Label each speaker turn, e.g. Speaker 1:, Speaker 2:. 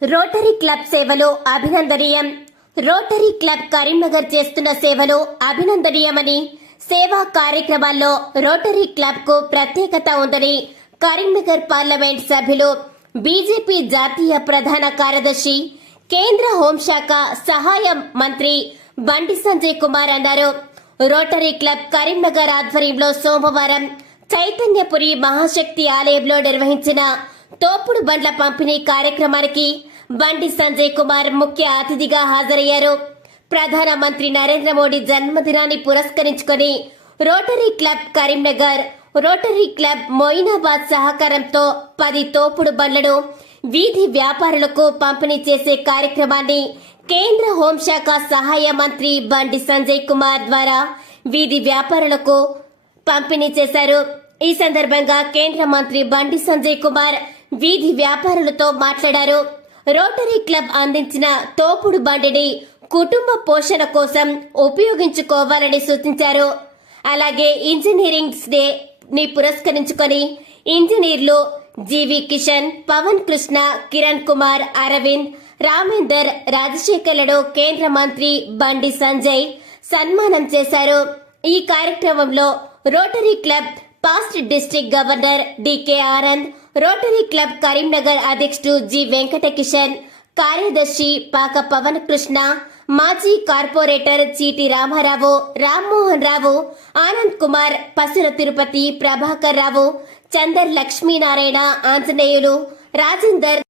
Speaker 1: Rotary club సేవలు అభినందనీయం. Rotary club Karimnagar చేస్తున్న సేవలు అభినందనీయమని సేవా కార్యక్రమాల్లో రోటరీ క్లబ్కు ప్రత్యేకత ఉందని కరీంనగర్ పార్లమెంట్ సభ్యులు బీజేపీ జాతీయ ప్రధాన కార్యదర్శి కేంద్ర హోంశాఖ సహాయ మంత్రి బండి సంజయ్ కుమార్ అన్నారు. రోటరీ క్లబ్ కరీంనగర్ ఆధ్వర్యంలో సోమవారం చైతన్యపురి మహాశక్తి ఆలయంలో నిర్వహించిన తోపుడు బండ్ల పంపిణీ కార్యక్రమానికి బండి సంజయ్ కుమార్ ముఖ్య అతిథిగా హాజరయ్యారు. ప్రధానమంత్రి నరేంద్ర మోడీ జన్మదినాన్ని పురస్కరించుకొని rotary club Karimnagar rotary club Moinabad సహకారంతో పది తోపుడు బండ్లను వీధి వ్యాపారులకు పంపిణీ చేసే కార్యక్రమాన్ని కేంద్ర హోంశాఖ సహాయ మంత్రి బండి సంజయ్ కుమార్ ద్వారా వీధి వ్యాపారులకు పంపిణీ చేశారు. ఈ సందర్భంగా కేంద్ర మంత్రి బండి సంజయ్ కుమార్ వీధి వ్యాపారులతో మాట్లాడారు. రోటరీ క్లబ్ అందించిన తోపుడు బండిని కుటుంబ పోషణ కోసం ఉపయోగించుకోవాలని సూచించారు. అలాగే ఇంజనీరింగ్ డే ని పురస్కరించుకొని ఇంజనీర్లు జీవి కిషన్ పవన్ కృష్ణ కిరణ్ కుమార్ అరవింద్ రామేందర్ రాజశేఖర్లను కేంద్ర మంత్రి బండి సంజయ్ సన్మానం చేశారు. ఈ కార్యక్రమంలో rotary club past district governor DK Anand rotary club Karimnagar అధ్యక్షుడు జి వెంకట కిషన్ కార్యదర్శి పాక పవన్ కృష్ణ మాజీ కార్పొరేటర్ చీటి రామారావు రామ్మోహన్ రావు ఆనంద్ కుమార్ పసుల తిరుపతి ప్రభాకర్ రావు చందర్ లక్ష్మీనారాయణ ఆంజనేయులు రాజేందర్